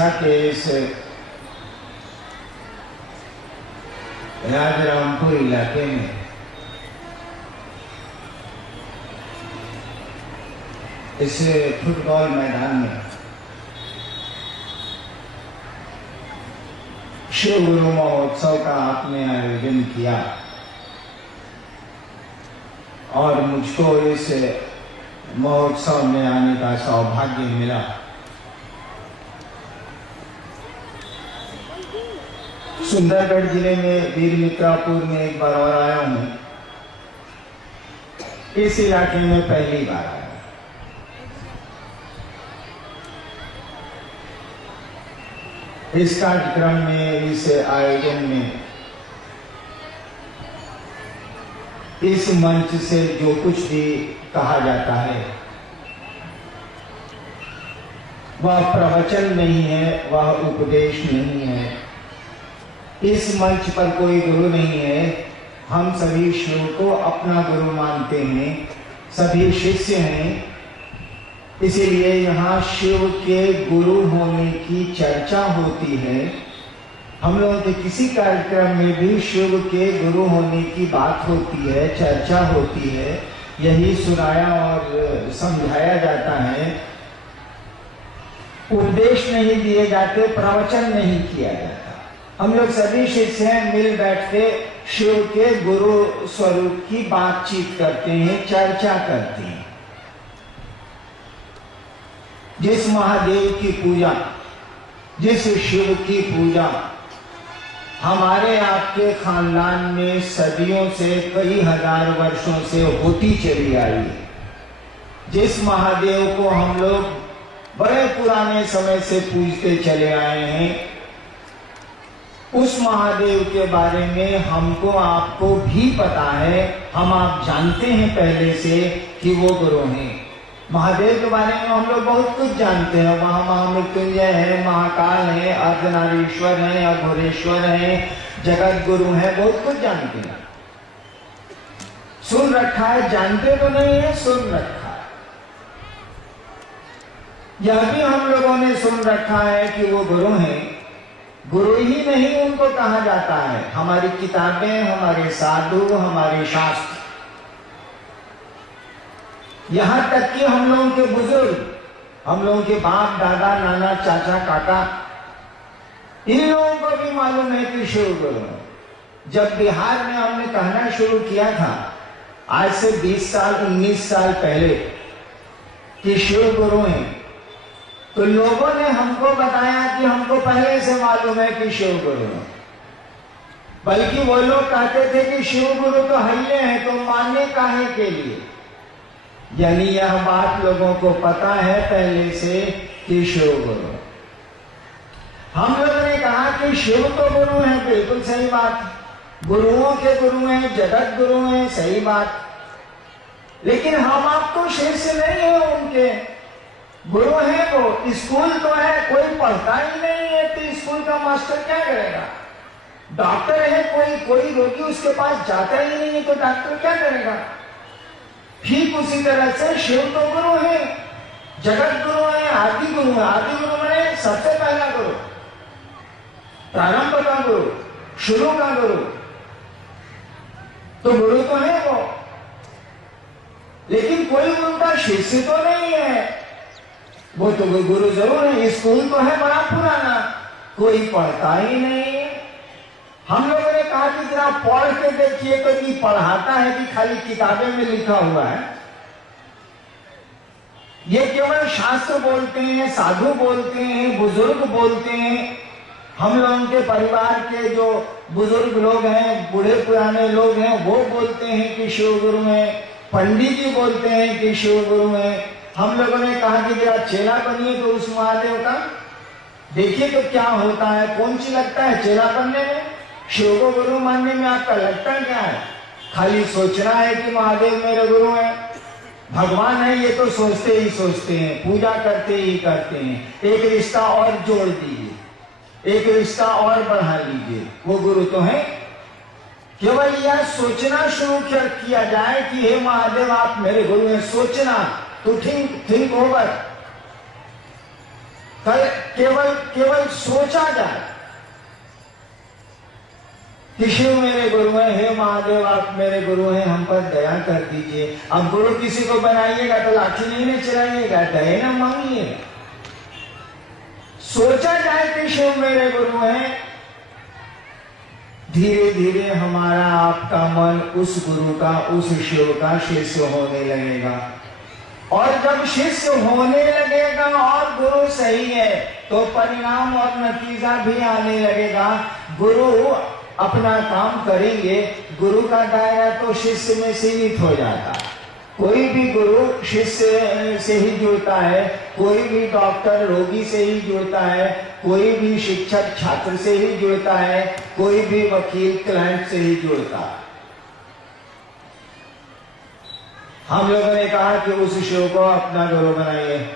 उड़ीसा के इस राजरामपुर इलाके में इस फुटबॉल मैदान में शिव गुरु महोत्सव का आपने आयोजन किया और मुझको इस महोत्सव में आने का सौभाग्य मिला। सुंदरगढ़ जिले में वीरमित्रापुर में एक बार और आया हूं। इस इलाके में पहली बार आया। इस कार्यक्रम में, इस आयोजन में, इस मंच से जो कुछ भी कहा जाता है वह प्रवचन नहीं है, वह उपदेश नहीं है। इस मंच पर कोई गुरु नहीं है। हम सभी शिव को अपना गुरु मानते हैं, सभी शिष्य हैं। इसीलिए यहाँ शिव के गुरु होने की चर्चा होती है। हम लोगों के किसी कार्यक्रम में भी शिव के गुरु होने की बात होती है, चर्चा होती है। यही सुनाया और समझाया जाता है। उपदेश नहीं दिए जाते, प्रवचन नहीं किया जाता। हम लोग सभी शिष्य हैं, मिल बैठ के शिव के गुरु स्वरूप की बातचीत करते हैं, चर्चा करते हैं। जिस महादेव की पूजा, जिस शिव की पूजा हमारे आपके खानदान में सदियों से, कई हजार वर्षों से होती चली आई है, जिस महादेव को हम लोग बड़े पुराने समय से पूजते चले आए हैं, उस महादेव के बारे में हमको आपको भी पता है। हम आप जानते हैं पहले से कि वो गुरु हैं। महादेव के बारे में हम लोग बहुत कुछ जानते हैं। वहाँ महामृत्युंजय है, महाकाल है, अर्धनारीश्वर है, अघोरेश्वर है, जगत गुरु है, बहुत कुछ जानते हैं। सुन रखा है, जानते तो नहीं है, सुन रखा है। यह भी हम लोगों ने सुन रखा है कि वो गुरु हैं। गुरु ही नहीं उनको कहा जाता है। हमारी किताबें, हमारे साधु, हमारे शास्त्र, यहां तक कि हम लोगों के बुजुर्ग, हम लोगों के बाप दादा नाना चाचा काका, इन लोगों को भी मालूम है कि शिव गुरु है। जब बिहार में हमने कहना शुरू किया था आज से 20 साल 19 साल पहले कि शिव गुरु हैं, तो लोगों ने हमको बताया कि हमको पहले से मालूम है कि शिव गुरु है। बल्कि वो लोग कहते थे कि शिव गुरु तो हल्ले हैं, तो मानने काहे के लिए। यानी यह बात लोगों को पता है पहले से कि शिव गुरु। हम लोगों ने कहा कि शिव तो गुरु है, बिल्कुल सही बात। गुरुओं के गुरु हैं, जगत गुरु हैं, सही बात। लेकिन हम आपको शिष्य नहीं है उनके, गुरु है वो। स्कूल तो है, कोई पढ़ता ही नहीं है तो स्कूल का मास्टर क्या करेगा। डॉक्टर है, कोई रोगी उसके पास जाता ही नहीं है तो डॉक्टर क्या करेगा। ठीक उसी तरह से शिव तो गुरु है, जगत गुरु है, आदि गुरु है। आदि गुरु माने सबसे पहला गुरु, प्रारंभ का गुरु, शुरू का गुरु। तो गुरु तो है वो, लेकिन कोई उनका शिष्य तो नहीं है। वो तो गुरु जरूर है। स्कूल तो है बड़ा पुराना, कोई पढ़ता ही नहीं है। हम लोगों ने कहा कि जरा पढ़ के देखिए तो ये पढ़ाता है कि खाली किताबें में लिखा हुआ है। ये केवल शास्त्र बोलते हैं, साधु बोलते हैं, बुजुर्ग बोलते हैं। हम लोगों के परिवार के जो बुजुर्ग लोग हैं, बूढ़े पुराने लोग हैं, वो बोलते हैं कि शिव गुरु हैं। पंडित जी बोलते हैं कि शिव गुरु हैं। हम लोगों ने कहा कि जरा चेला बनिए तो उस महादेव का, देखिए तो क्या होता है। कौन सी लगता है चेला बनने में, शिव को गुरु मानने में आपका लगता क्या है। खाली सोचना है कि महादेव मेरे गुरु हैं, भगवान है, ये तो सोचते ही सोचते हैं, पूजा करते ही करते हैं। एक रिश्ता और जोड़ दीजिए, एक रिश्ता और बढ़ा लीजिए, वो गुरु तो है। केवल यह सोचना शुरू किया जाए कि हे महादेव आप मेरे गुरु हैं, सोचना तो थिंक ओवर। केवल सोचा जाए कि शिव मेरे गुरु हैं, हे महादेव आप मेरे गुरु हैं, हम पर दया कर दीजिए। अब गुरु किसी को बनाइएगा तो लाठी नहीं न चलाइएगा, दया न मांगिएगा। सोचा जाए कि शिव मेरे गुरु हैं, धीरे धीरे हमारा आपका मन उस गुरु का, उस शिव का शिष्य होने लगेगा। और जब शिष्य होने लगेगा और गुरु सही है तो परिणाम और नतीजा भी आने लगेगा। गुरु अपना काम करेंगे, गुरु का दायरा तो शिष्य में सीमित हो जाता है। कोई भी गुरु शिष्य से ही जुड़ता है, कोई भी डॉक्टर रोगी से ही जुड़ता है, कोई भी शिक्षक छात्र से ही जुड़ता है, कोई भी वकील क्लाइंट से ही जुड़ता है। हम लोगों ने कहा कि उस शिव को अपना गुरु बनाइए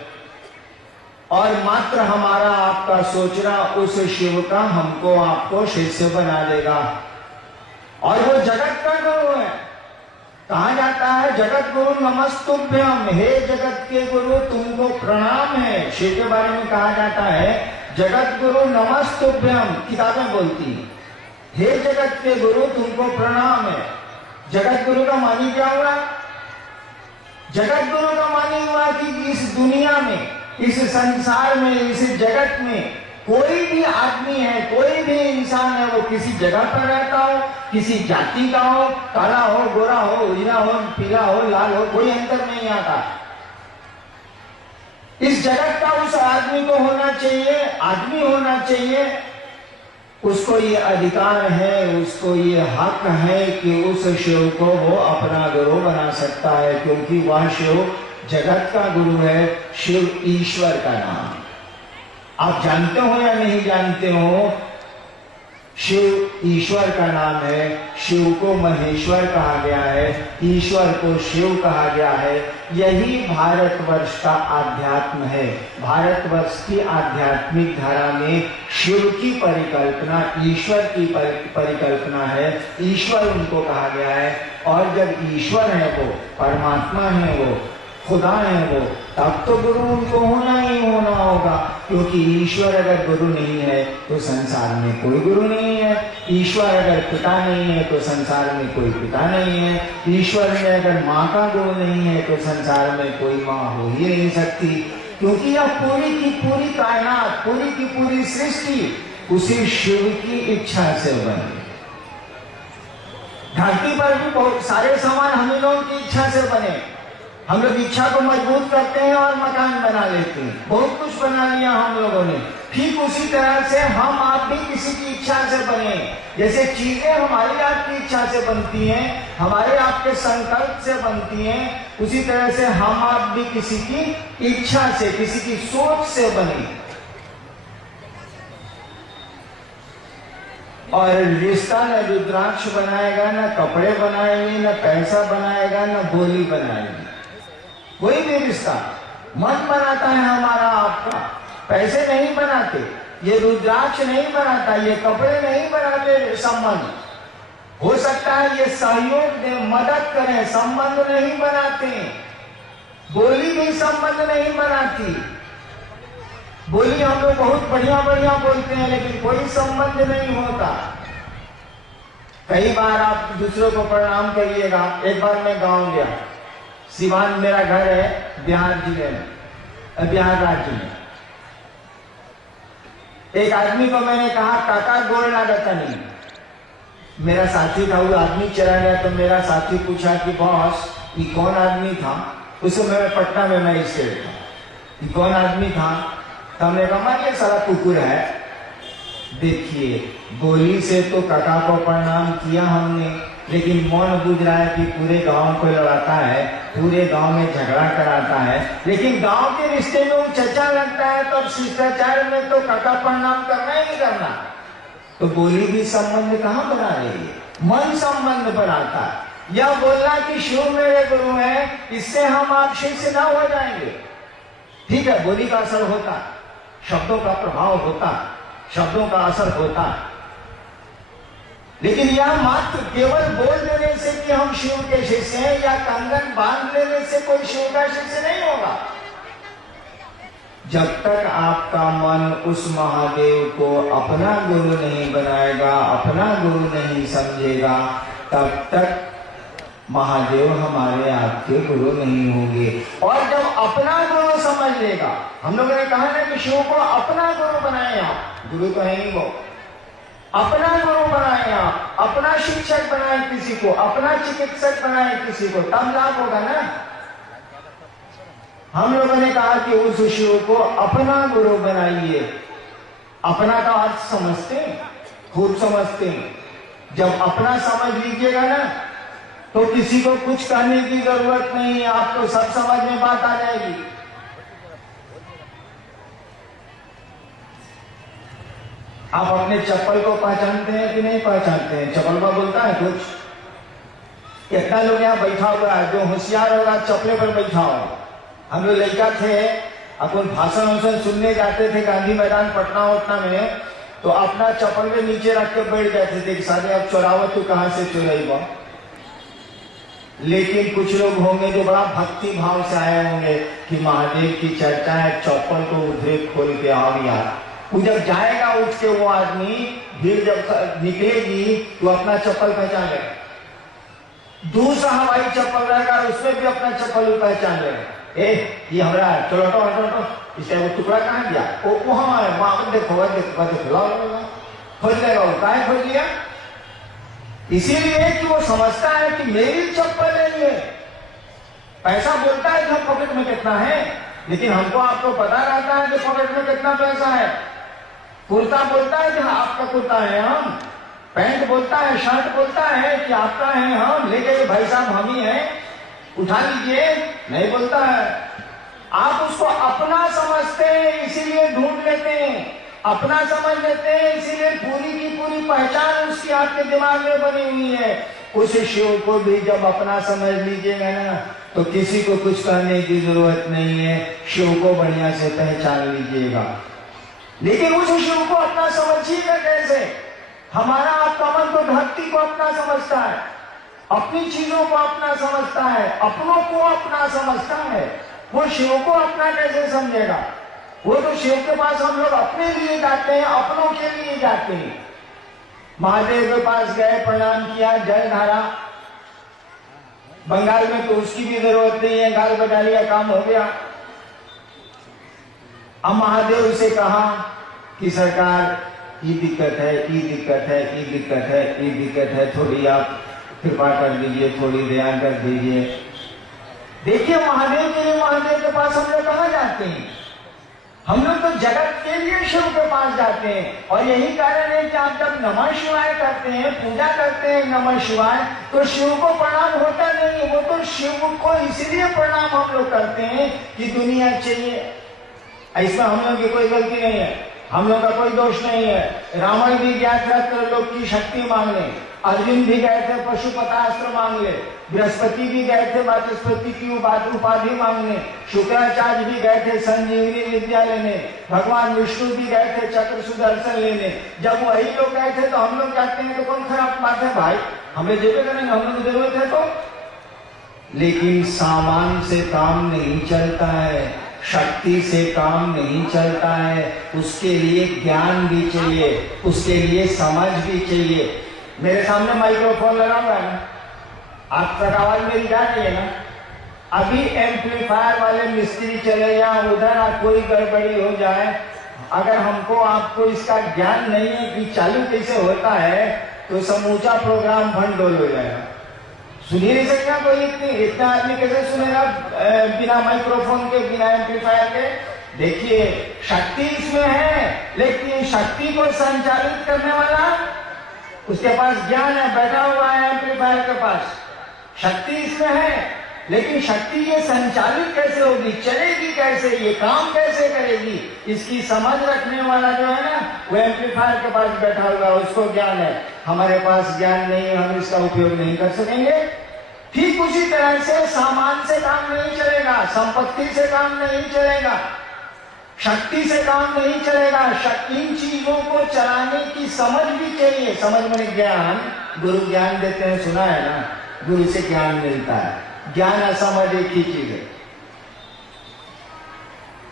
और मात्र हमारा आपका सोचना उस शिव का हमको आपको शिष्य बना देगा। और वो जगत का गुरु है। कहा जाता है जगत गुरु नमस्तुभ्यम, हे जगत के गुरु तुमको प्रणाम है। शिव के बारे में कहा जाता है जगत गुरु नमस्तुभ्यम, किताबें बोलती हैं हे जगत के गुरु तुमको प्रणाम है। जगत गुरु का मानी क्या हुआ? जगत गुरु का मानी हुआ कि इस दुनिया में, इस संसार में, इस जगत में कोई भी आदमी है, कोई भी इंसान है, वो किसी जगह पर रहता हो, किसी जाति का हो, काला हो, गोरा हो, उजला हो, पीला हो, लाल हो, कोई अंतर नहीं आता। इस जगत का उस आदमी को होना चाहिए, आदमी होना चाहिए, उसको ये अधिकार है, उसको ये हक है कि उस शिव को वो अपना गुरु बना सकता है, क्योंकि वह शिव जगत का गुरु है। शिव ईश्वर का नाम। आप जानते हो या नहीं जानते हो, शिव ईश्वर का नाम है। शिव को महेश्वर कहा गया है, ईश्वर को शिव कहा गया है। यही भारतवर्ष का आध्यात्म है। भारतवर्ष की आध्यात्मिक धारा में शिव की परिकल्पना, ईश्वर की परिकल्पना है। ईश्वर उनको कहा गया है। और जब ईश्वर है वो, परमात्मा है वो, खुदा है वो, तब तो गुरु उनको होना ही होना होगा। क्योंकि ईश्वर अगर गुरु नहीं है तो संसार में कोई गुरु नहीं है। ईश्वर अगर पिता नहीं है तो संसार में कोई पिता नहीं है। ईश्वर में अगर माँ का गुरु नहीं है तो संसार में कोई माँ हो ही नहीं सकती। क्योंकि यह पूरी की पूरी कायनात, पूरी की पूरी सृष्टि उसी शिव की इच्छा से बनी। धरती पर भी बहुत सारे सामान हम लोगों की इच्छा से बने। हम लोग इच्छा को मजबूत करते हैं और मकान बना लेते हैं, बहुत कुछ बना लिया हम लोगों ने। ठीक उसी तरह से हम आप भी किसी की इच्छा से बने। जैसे चीजें हमारी आपकी इच्छा से बनती हैं, हमारे आपके संकल्प से बनती हैं, उसी तरह से हम आप भी किसी की इच्छा से, किसी की सोच से बने। और रिश्ता न रुद्राक्ष बनाएगा, न कपड़े बनाएंगे, न पैसा बनाएगा, न बोली बनाएगी। कोई भी रिश्ता मन बनाता है हमारा आपका, पैसे नहीं बनाते, ये रुद्राक्ष नहीं बनाता, ये कपड़े नहीं बनाते। संबंध हो सकता है ये सहयोग दे, मदद करें, संबंध नहीं बनाते। बोली भी संबंध नहीं बनाती। बोली हम लोग बहुत बढ़िया बढ़िया बोलते हैं, लेकिन कोई संबंध नहीं होता। कई बार आप दूसरों को प्रणाम करिएगा। एक बार मैं गांव गया, सिवान मेरा घर है, बिहार जिले में, बिहार राज्य में। एक आदमी को मैंने कहा काका गोड़ लागत नहीं। मेरा साथी था, वो आदमी चला गया तो मेरा साथी पूछा कि बॉस ये कौन आदमी था। उस समय मैं पटना में मजिस्ट्रेट था। ये कौन आदमी था? तो हमने कहा ये सारा कुकुर है। देखिए, बोली से तो काका को प्रणाम किया हमने, लेकिन मन बुझ रहा है कि पूरे गांव को लड़ाता है, पूरे गांव में झगड़ा कराता है। लेकिन गांव के रिश्ते में वो चचा लगता है, तो शिष्टाचार में तो काका प्रणाम करना ही नहीं करना। तो बोली भी संबंध कहाँ बना रही है? मन संबंध बनाता है। यह बोलना कि शिव मेरे गुरु है, इससे हम आप शिष्य ना हो जाएंगे। ठीक है, बोली का असर होता, शब्दों का प्रभाव होता, शब्दों का असर होता, लेकिन यह मात्र केवल बोल देने से कि हम शिव के शिष्य हैं या कंगन बांध लेने से कोई शिव का शिष्य नहीं होगा। जब तक आपका मन उस महादेव को अपना गुरु नहीं बनाएगा, अपना गुरु नहीं समझेगा, तब तक महादेव हमारे आपके गुरु नहीं होंगे। और जब अपना गुरु समझ लेगा, हम लोगों ने कहा ना कि शिव को अपना गुरु बनाए आप, गुरु तो है ही वो, अपना गुरु बनाए आप, अपना शिक्षक बनाए किसी को, अपना चिकित्सक बनाए किसी को, तब लाभ होगा ना। हम लोगों ने कहा कि उस शिव को अपना गुरु बनाइए। अपना का अर्थ समझते हैं, खूब समझते हैं। जब अपना समझ लीजिएगा ना तो किसी को कुछ कहने की जरूरत नहीं है, आपको सब समझ में बात आ जाएगी। आप अपने चप्पल को पहचानते हैं कि नहीं पहचानते हैं? चप्पल का बोलता है कुछ? कितना लोग यहाँ बैठा हुआ है जो होशियार होगा चप्पले पर बैठा होगा। हम लोग लड़का थे, अपन भाषण वाषण सुनने जाते थे गांधी मैदान पटना वटना में, तो अपना चप्पल के नीचे रख के बैठ जाते थे कि सारे अब चोरावत तू कहां से चुराई। लेकिन कुछ लोग होंगे जो बड़ा भक्ति भाव से आए होंगे कि महादेव की चर्चा है, चप्पल को उधरे खोल के आओ यार। वो जब जाएगा उठ के वो आदमी, भीड़ जब निकलेगी तो अपना चप्पल पहचान लेगा। दूसरा हवाई चप्पल रहेगा उसमें भी अपना चप्पल पहचान लेगा। ये हमारा चलो हटो हटो हटो, इसका वो टुकड़ा कहाँ गया? वो हमारे वहां देखो खोज लेगा। वो काहे खोज लिया? इसीलिए कि वो समझता है कि मेरी चप्पल नहीं है। पैसा बोलता है कि पॉकेट में कितना है, लेकिन हमको आपको पता रहता है कि पॉकेट में कितना पैसा है। कुर्ता बोलता है कि आपका कुर्ता है हम, पैंट बोलता है, शर्ट बोलता है कि आपका है हम, लेकिन भाई साहब हम ही हैं, उठा लीजिए, नहीं बोलता है। आप उसको अपना समझते हैं इसीलिए ढूंढ लेते हैं, अपना समझ लेते हैं इसीलिए पूरी की पूरी पहचान उसकी आपके दिमाग में बनी हुई है। उस शिव को भी जब अपना समझ लीजिएगा ना तो किसी को कुछ कहने की जरूरत नहीं है, शिव को बढ़िया से पहचान लीजिएगा। लेकिन उस शिव को अपना समझिएगा कैसे? हमारा आपका मन तो धरती को अपना समझता है, अपनी चीजों को अपना समझता है, अपनों को अपना समझता है। वो शिव को अपना कैसे समझेगा? वो तो शिव के पास हम लोग अपने लिए जाते हैं, अपनों के लिए जाते हैं। महादेव के पास गए, प्रणाम किया, जल ढारा। बंगाल में तो उसकी भी जरूरत नहीं है, गाल बजा लिया, काम हो गया। अब महादेव से कहा कि सरकार ये दिक्कत है, ये दिक्कत है, ये दिक्कत है, ये दिक्कत है, थोड़ी आप कृपा कर दीजिए, थोड़ी ध्यान कर दीजिए। देखिए महादेव के लिए महादेव के पास हम लोग कहाँ जाते हैं? हम लोग तो जगत के लिए शिव के पास जाते हैं। और यही कारण है कि आप जब नमः शिवाय करते हैं, पूजा करते हैं नमः शिवाय, तो शिव को प्रणाम होता नहीं। वो तो शिव को इसलिए प्रणाम हम लोग करते हैं कि दुनिया चाहिए। इसमें हम लोग की कोई गलती नहीं है, हम लोग का कोई दोष नहीं है। रावण भी गया था त्रिलोक की शक्ति मांगने, अर्जुन भी गए थे पशुपतास्त्र मांगने, बृहस्पति भी गए थे वाचस्पति की उपाधि मांगने, शुक्राचार्य भी गए थे संजीवनी विद्या लेने, भगवान विष्णु भी गए थे चक्र सुदर्शन लेने। जब वही लोग गए थे तो हम लोग कहते हैं तो कौन खराब बात है भाई, हमें जेबे करेंगे, हम लोग जरूरत है तो। लेकिन सामान से काम नहीं चलता है, शक्ति से काम नहीं चलता है। उसके लिए ज्ञान भी चाहिए, उसके लिए समझ भी चाहिए। मेरे सामने माइक्रोफोन लगा हुआ है ना, आप तक आवाज मेरी जा रही है ना? अभी एम्पलीफायर वाले मिस्त्री चले या उधर कोई गड़बड़ी हो जाए, अगर हमको आपको इसका ज्ञान नहीं है कि चालू कैसे होता है, तो समूचा प्रोग्राम भंडोल हो जाएगा। सुनिए नहीं सकता कोई, इतना आदमी कैसे सुनेगा बिना माइक्रोफोन के, बिना एम्पलीफायर के? देखिए शक्ति इसमें है, लेकिन शक्ति को संचालित करने वाला उसके पास ज्ञान है, बैठा हुआ है एम्पलीफायर के पास। शक्ति इसमें है, लेकिन शक्ति ये संचालित कैसे होगी, चलेगी कैसे, ये काम कैसे करेगी, इसकी समझ रखने वाला जो है ना, वो एम्पलीफायर के पास बैठा हुआ है, उसको ज्ञान है। हमारे पास ज्ञान नहीं है, हम इसका उपयोग नहीं कर सकेंगे। ठीक उसी तरह से सामान से काम नहीं चलेगा, संपत्ति से काम नहीं चलेगा, शक्ति से काम नहीं चलेगा। इन चीजों को चलाने की समझ भी चाहिए। समझ में ज्ञान, गुरु ज्ञान देते हैं, सुना है ना, गुरु से ज्ञान मिलता है। ज्ञान असमझ एक ही चीज है।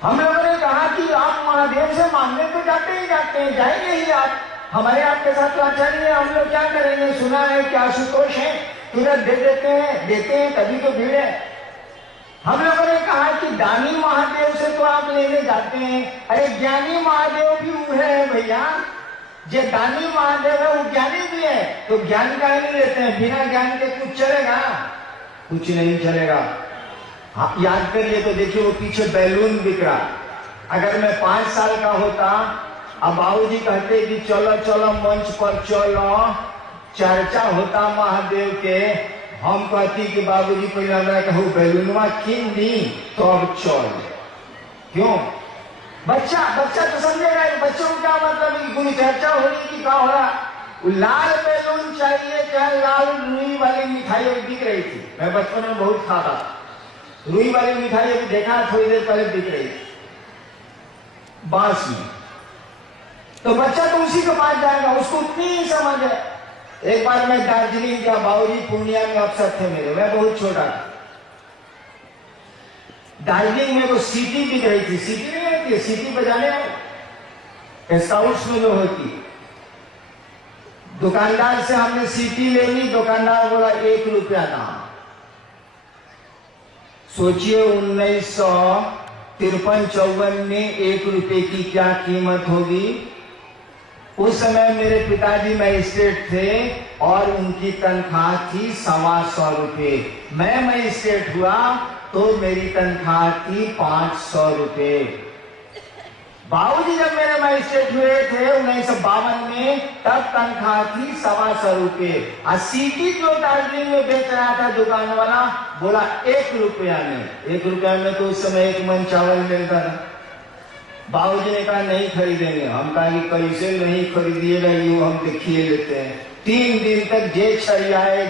हम लोगों ने कहा कहा कि आप महादेव से मांगने तो जाते ही जाते हैं, जाएंगे ही आप, हमारे आपके साथ लाचारी है, हम लोग क्या करेंगे? सुना है कि आशुतोष है, तुरंत दे देते हैं, तभी तो भीड़ है। हम लोगों ने कहा कि दानी महादेव से तो आप लेने जाते हैं, अरे ज्ञानी महादेव भी वो है भैया, जो दानी महादेव है वो ज्ञानी भी है, तो ज्ञान का ही नहीं लेते हैं, बिना ज्ञान के कुछ चलेगा? कुछ नहीं चलेगा। हाँ, याद करिए तो देखिए वो पीछे बैलून बिक रहा, अगर मैं 5 साल का होता, अब बाबूजी कहते कि चलो चलो मंच पर चलो, चर्चा होता महादेव के, हम कहती कि बाबूजी पहले हमरा कहूँ बैलूनवा किन दी तो अब चल। क्यों? बच्चा तो समझेगा, बच्चों को क्या मतलब कि कोई चर्चा हो रही कि क्या हो रहा? लाल बैलून चाहिए, क्या लाल रुई वाली मिठाई बिक रही थी, मैं बचपन में बहुत खाता, रुई वाली मिठाई अभी देखा थोड़ी देर पहले बिक रही थी बांस में, तो बच्चा तो उसी के पास जाएगा, उसको उतनी ही समझ है। एक बार मैं दार्जिलिंग गया, बाबूजी पूर्णिया में अफसर थे मेरे, मैं बहुत छोटा था। दार्जिलिंग में वो सीटी बिक रही थी, सीटी नहीं होती है, सीटी बजाने में स्काउट्स में जो होती, दुकानदार से हमने सीटी ले ली, दुकानदार बोला 1 रुपया दाम। सोचिए 1953-54 में 1 रुपए की क्या कीमत होगी। उस समय मेरे पिताजी मजिस्ट्रेट थे और उनकी तनख्वाह थी 125 रुपए। मैं मजिस्ट्रेट हुआ तो मेरी तनख्वाह थी 500 रुपए। बाबूजी जब मेरे मजिस्ट्रेट हुए थे 1952 में, तब तनख्वाह थी 125 रुपए। और सीटी जो दार्जिलिंग में बेच रहा था दुकान वाला, बोला 1 रुपया में। 1 रुपया में तो उस समय 1 मन चावल मिलता था। बाबूजी ने कहा नहीं खरीदेंगे। हम कहा कि कैसे नहीं खरीदिएगा, यूं हम देखिए लेते हैं। 3 दिन तक जे छरियाए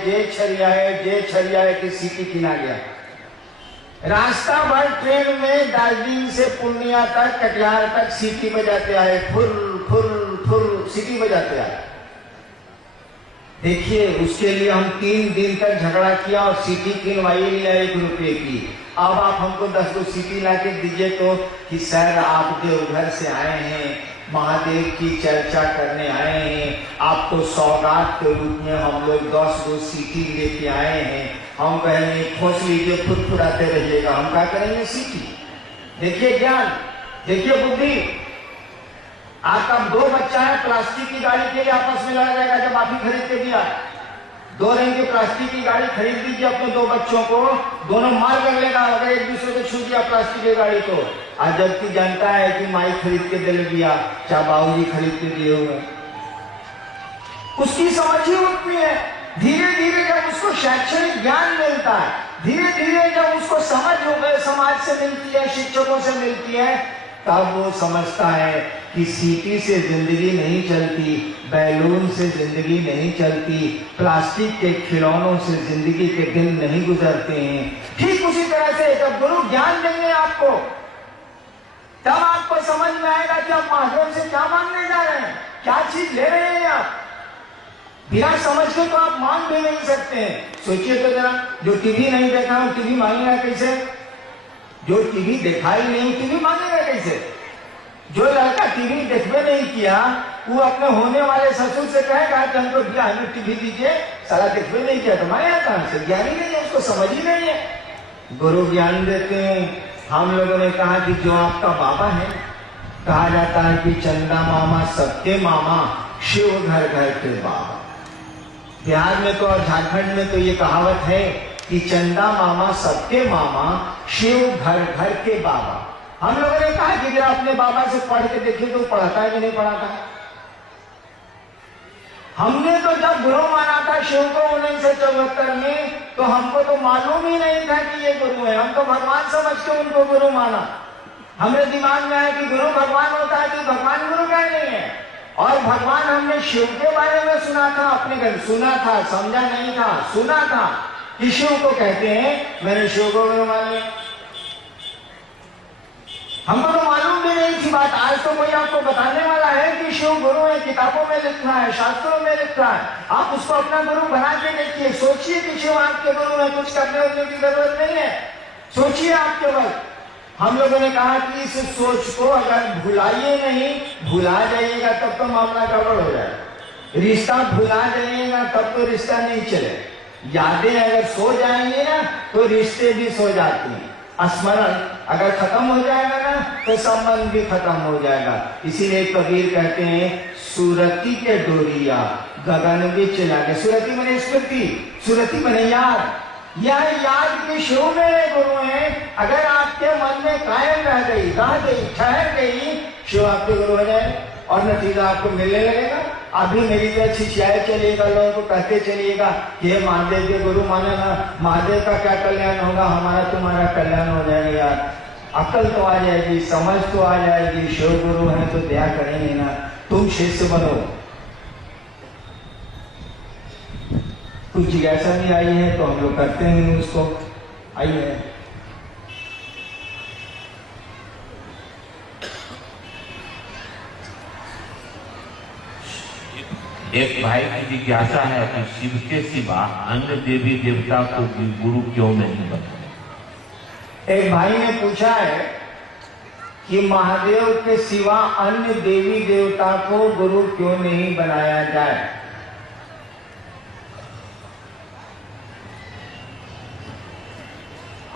कि सीटी किना गया। रास्ता भर ट्रेन में दार्जिलिंग से पूर्णिया तक, कटिहार तक सीटी बजाते आए, फुर फुर फुर सीटी बजाते आए। देखिए उसके लिए हम 3 दिन तक झगड़ा किया और सीटी किनवाई लिया 1 रुपए की। अब आप हमको 10 को सीटी ला के दीजिए तो कि सर आप देवघर से आए हैं, महादेव की चर्चा करने आए हैं, आपको सौगात के रूप में हम लोग 10 को सीटी लेके आए हैं। हम कहेंगे खोस लीजिए, फुरफुराते रहिएगा, हम क्या करेंगे? सीटी। देखिए ज्ञान, देखिए बुद्धि। आपका 2 बच्चा है, प्लास्टिक की गाड़ी के लिए आपस में लड़ा जाएगा जब आप ही खरीद के दिया। 2 रंग की प्लास्टिक की गाड़ी खरीद दीजिए अपने 2 बच्चों को, दोनों मार कर लेगा अगर एक दूसरे को छू दिया प्लास्टिक की गाड़ी को। आज जबकि जानता है कि माई खरीद के दे दिया, चाहे बाबूजी खरीद के दिए हुए, उसकी समझ ही उतनी है। धीरे धीरे जब उसको शैक्षणिक ज्ञान मिलता है, धीरे धीरे जब उसको समझ हो गए, समाज से मिलती है, शिक्षकों से मिलती है, तब वो समझता है कि सीटी से जिंदगी नहीं चलती, बैलून से जिंदगी नहीं चलती, प्लास्टिक के खिलौनों से जिंदगी के दिन नहीं गुजरते हैं। ठीक उसी तरह से जब गुरु ज्ञान देंगे आपको, तब आपको समझ में आएगा कि आप महादेव से क्या मांगने जा रहे हैं, क्या चीज ले रहे हैं आप। बिना समझ के तो आप मांग भी नहीं सकते हैं। सोचिए तो जरा, जो टीवी नहीं देखा हो टीवी मांगेगा कैसे? जो टीवी देखा ही नहीं टीवी मांगेगा कैसे? जो लड़का टीवी देखबे नहीं किया, वो अपने होने वाले ससुर से कहेगा कि हमको भैया हमें टीवी दीजिए, साला देखबे नहीं किया, तो मांगेगा कहां से? ज्ञान ही नहीं है, उसको समझ ही नहीं है। गुरु ज्ञान देते हैं। हम लोगों ने कहा कि जो आपका बाबा है, कहा जाता है कि चंदा मामा सबके मामा, शिव घर घर के बाबा। बिहार में तो और झारखंड में तो ये कहावत है कि चंदा मामा सबके मामा, शिव घर घर के बाबा। हम लोगों ने कहा कि जरा अपने बाबा से पढ़ के देखिए तो पढ़ाता है कि नहीं पढ़ाता है। हमने तो जब गुरु माना था शिव को 1974 में, तो हमको तो मालूम ही नहीं था कि ये गुरु है। हम तो भगवान समझ के उनको गुरु माना। हमारे दिमाग में आया कि गुरु भगवान होता है, कि भगवान गुरु का नहीं है। और भगवान हमने शिव के बारे में सुना था, अपने घर सुना था, समझा नहीं था, सुना था कि शिव को कहते हैं। मैंने शिव को गुरु मान लिया। हमको तो मालूम भी नहीं थी बात। आज तो कोई आपको बताने वाला है कि शिव गुरु है, किताबों में लिखा है, शास्त्रों में लिखा है। आप उसको अपना गुरु बना के देखिए, सोचिए कि शिव आपके गुरु है, कुछ करने उठने की जरूरत नहीं है। सोचिए आप केवल। हम लोगों ने कहा कि इस सोच को अगर भुलाइए नहीं, भुला जाइएगा तब तो मामला गड़बड़ हो जाएगा। रिश्ता भुला जाइएगा तब तो रिश्ता नहीं चले। यादें अगर सो जाएंगी ना तो रिश्ते भी सो जाते हैं। स्मरण अगर खत्म हो जाएगा ना तो संबंध भी खत्म हो जाएगा। इसीलिए कबीर कहते हैं सुरती के डोरिया गगन में चला के। सुरती मने स्मृति, सुरती मने याद। यह याद के शिव मेरे गुरु हैं, अगर आपके मन में कायम रह गई, ठहर गई, शिव आपके गुरु हो जाए और नतीजा आपको मिलने लगेगा। अभी मेरी तरह छिछियाए चलिएगा, लोगों को कहते चलिएगा ये महादेव के गुरु माने ना, महादेव का क्या कल्याण होगा, हमारा तुम्हारा कल्याण हो जाएगा। यार अकल तो आ जाएगी, समझ तो आ जाएगी, शिव गुरु है तो दया करेंगे ना। तुम शिष्य बनो। कुछ जिज्ञासा भी आई है तो हम लोग करते हैं उसको। आइए एक भाई की जिज्ञासा है कि शिव के सिवा अन्य देवी देवता को गुरु क्यों नहीं बनते। एक भाई ने पूछा है कि महादेव के सिवा अन्य देवी देवता को गुरु क्यों नहीं बनाया जाए।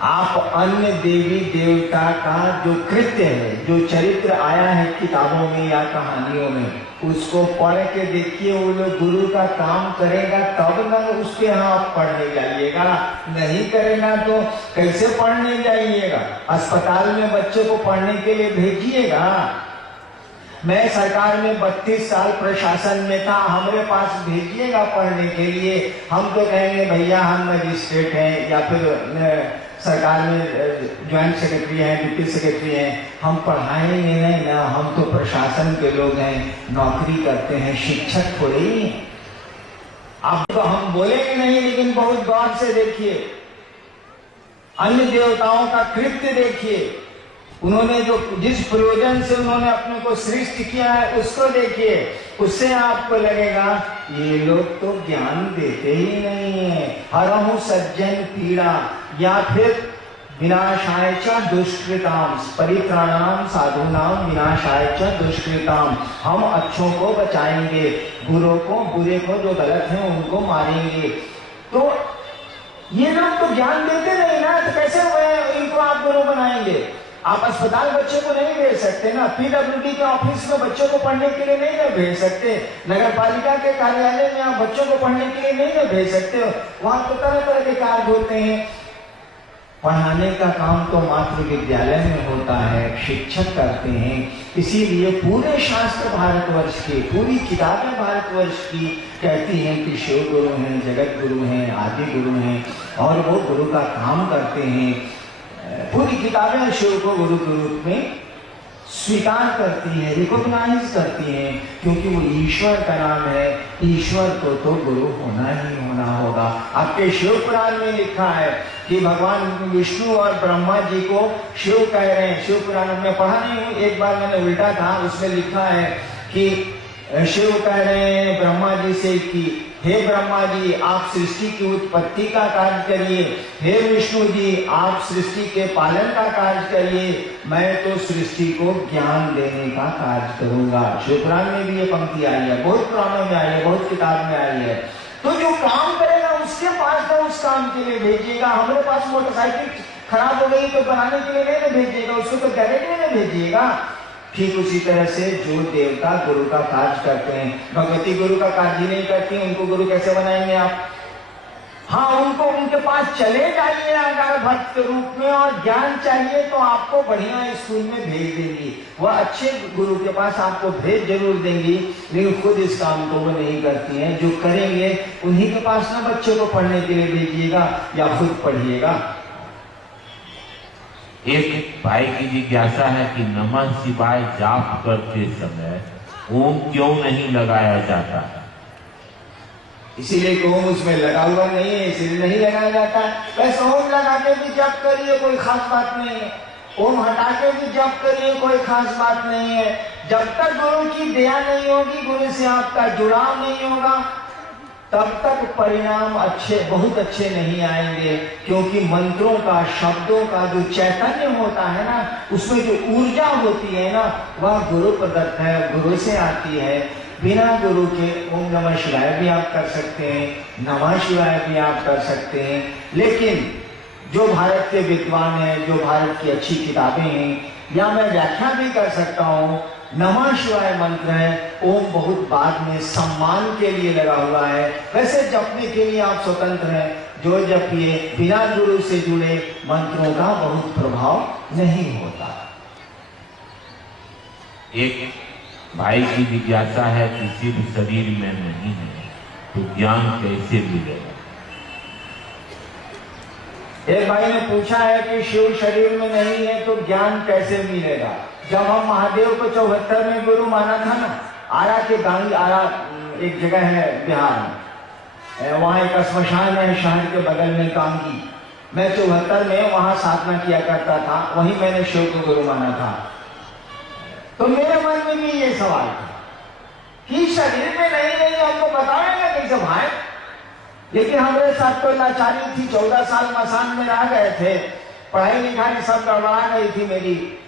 आप अन्य देवी देवता का जो कृत्य है, जो चरित्र आया है किताबों में या कहानियों में, उसको पढ़ के देखिए। वो लोग गुरु का काम करेगा तब ना उसके यहाँ आप पढ़ने जाइएगा, नहीं करेगा तो कैसे पढ़ने जाइएगा। अस्पताल में बच्चों को पढ़ने के लिए भेजिएगा। मैं सरकार में 32 साल प्रशासन में था, हमारे पास भेजिएगा पढ़ने के लिए। हम तो कहेंगे भैया हम मजिस्ट्रेट हैं या फिर सरकार में ज्वाइंट सेक्रेटरी हैं, डिप्टी सेक्रेटरी हैं, हम पढ़ाएंगे नहीं ना, हम तो प्रशासन के लोग हैं, नौकरी करते हैं, शिक्षक थोड़ी। अब तो हम बोलेंगे नहीं, लेकिन बहुत गौर से देखिए, अन्य देवताओं का कृत्य देखिए, उन्होंने जो जिस प्रयोजन से उन्होंने अपने को सृष्टि किया है उसको देखिए। उससे आपको लगेगा ये लोग तो ज्ञान देते ही नहीं है। हरहु सज्जन पीड़ा या फिर विनाशाय च दुष्कृताम परित्राणाम साधूनाम विनाशाय च दुष्कृताम। हम अच्छों को बचाएंगे, बुरों को, बुरे को, जो गलत है उनको मारेंगे। तो ये लोग तो ज्ञान देते नहीं ना, तो कैसे इनको आप गुरु बनाएंगे। आप अस्पताल बच्चों को नहीं भेज सकते ना, पीडब्ल्यूडी के ऑफिस में बच्चों को पढ़ने के लिए नहीं भेज सकते, नगर पालिका के कार्यालय में आप बच्चों को पढ़ने के लिए नहीं भेज सकते हो। वहां तो तरह तरह के कार्य होते हैं। पढ़ाने का काम तो मात्र विद्यालय में होता है, शिक्षक करते हैं। इसीलिए पूरे शास्त्र भारतवर्ष के, पूरी किताबें भारतवर्ष की कहती हैं कि शिव गुरु हैं, जगत गुरु हैं, आदि गुरु हैं और वो गुरु का काम करते हैं। पूरी किताबें शिव को गुरु के रूप में स्वीकार करती है, रिकॉग्नाइज करती हैं, क्योंकि वो ईश्वर का नाम है। ईश्वर को तो गुरु होना ही होना होगा। आपके शिव पुराण में लिखा है कि भगवान विष्णु और ब्रह्मा जी को शिव कह रहे हैं। शिव पुराण में पढ़ा नहीं हूँ, एक बार मैंने उल्टा था, उसमें लिखा है कि शिव कह रहे हैं ब्रह्मा जी से कि हे ब्रह्मा जी आप सृष्टि की उत्पत्ति का कार्य करिए, हे विष्णु जी आप सृष्टि के पालन का कार्य करिए, मैं तो सृष्टि को ज्ञान देने का कार्य करूंगा। शिव पुराण में भी ये पंक्ति आई है, बहुत पुराणों में आई है, बहुत किताब में आई है। तो जो काम करेगा उसके पास तो उस काम के लिए भेजिएगा। हमारे पास मोटरसाइकिल खराब हो गई तो बनाने के लिए नहीं भेजिएगा, उसको तो गैरेज में भेजिएगा। ठीक उसी तरह से जो देवता गुरु का कार्य करते हैं, भगवती गुरु का कार्य ही नहीं करती, उनको गुरु कैसे बनाएंगे आप। हाँ, उनको उनके पास चले जाइए अगर भक्त रूप में, और ज्ञान चाहिए तो आपको बढ़िया स्कूल में भेज देंगी, वह अच्छे गुरु के पास आपको भेज जरूर देंगी, लेकिन खुद इस काम को वो नहीं करती हैं। जो करेंगे उन्हीं के पास ना बच्चों को पढ़ने के लिए भेजिएगा या खुद पढ़िएगा। एक भाई की जिज्ञासा है कि नमः शिवाय जाप करते समय ओम क्यों नहीं लगाया जाता। इसीलिए कि ओम उसमें लगा हुआ नहीं है, इसीलिए नहीं लगाया जाता। वैसे ओम लगा के भी जप करिए, कोई खास बात नहीं है। ओम हटा के भी जप करिए, कोई खास बात नहीं है। जब तक गुरु की दया नहीं होगी, गुरु से आपका जुड़ाव नहीं होगा, तब तक परिणाम बहुत अच्छे नहीं आएंगे, क्योंकि मंत्रों का, शब्दों का जो चैतन्य होता है ना, उसमें जो ऊर्जा होती है ना, वह गुरु प्रदत्त है, गुरु से आती है। बिना गुरु के ओम नमः शिवाय भी आप कर सकते हैं, नमः शिवाय भी आप कर सकते हैं, लेकिन जो भारत के विद्वान हैं, जो भारत की अच्छी किताबें हैं, या मैं व्याख्या भी कर सकता हूँ, नमः शिवाय मंत्र है, ओम बहुत बाद में सम्मान के लिए लगा हुआ है। वैसे जपने के लिए आप स्वतंत्र हैं, जो जपिए, बिना गुरु से जुड़े मंत्रों का बहुत प्रभाव नहीं होता। एक भाई की जिज्ञासा है कि शिव शरीर में नहीं है तो ज्ञान कैसे मिलेगा? एक भाई ने पूछा है कि शिव शरीर में नहीं है तो ज्ञान कैसे मिलेगा? जब हम महादेव को 74 में गुरु माना था ना, आरा के गांगी, आरा एक जगह है बिहार में, वहां एक श्मशान है शहर के बगल में गांगी। मैं 74 में वहां साधना किया करता था, वहीं मैंने शिव को गुरु माना था। तो मेरे मन में भी ये सवाल था कि शरीर में नहीं हमको बताएंगे कैसे भाई? लेकिन हमारे साथ कोई लाचारी थी, 14 साल मसान में रह गए थे, पढ़ाई लिखाई सब गड़बड़ा गई थी मेरी।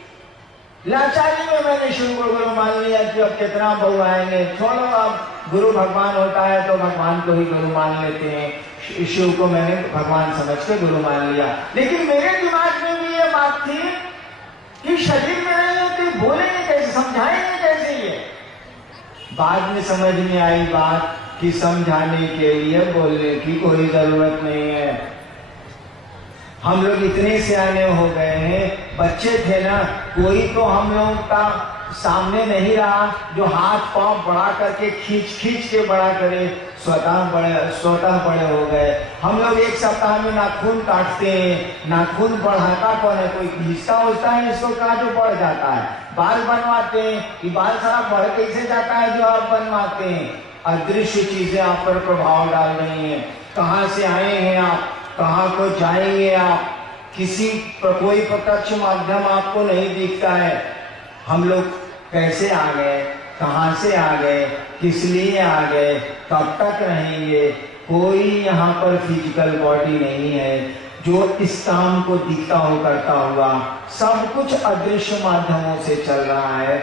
लाचारी में मैंने शिव को गुरु मान लिया कि अब कितना बहु आएंगे, छोड़ो, अब गुरु भगवान होता है तो भगवान को ही गुरु मान लेते हैं। शिव को मैंने भगवान समझ के गुरु मान लिया। लेकिन मेरे दिमाग में भी ये बात थी कि शरीर में नहीं है तो बोलेंगे कैसे, समझाएंगे कैसे? ये बाद में समझ में आई बात कि समझाने के लिए बोलने की कोई जरूरत नहीं है। हम लोग इतने सियाने हो गए हैं, बच्चे थे ना, कोई तो हम लोग का सामने नहीं रहा जो हाथ पांव बढ़ा करके खींच के बड़ा करे, स्वतः बड़े हो गए। हम लोग एक सप्ताह में नाखून काटते हैं, नाखून बढ़ाता कौन है? कोई घिसता होता है इसको, कहा जो बढ़ जाता है। बाल बनवाते हैं कि बाल सारा बढ़ कैसे जाता है जो आप बनवाते हैं। अदृश्य चीजें आप पर प्रभाव डाल रही हैं। कहाँ से आए हैं आप, कहाँ को जाएंगे आप, किसी कोई प्रत्यक्ष माध्यम आपको नहीं दिखता है। हम लोग कैसे आ गए, कहाँ से आ गए, किस लिए आ गए, कब तक रहेंगे? कोई यहाँ पर फिजिकल बॉडी नहीं है जो इस काम को दिखता हो करता हुआ। सब कुछ अदृश्य माध्यमों से चल रहा है,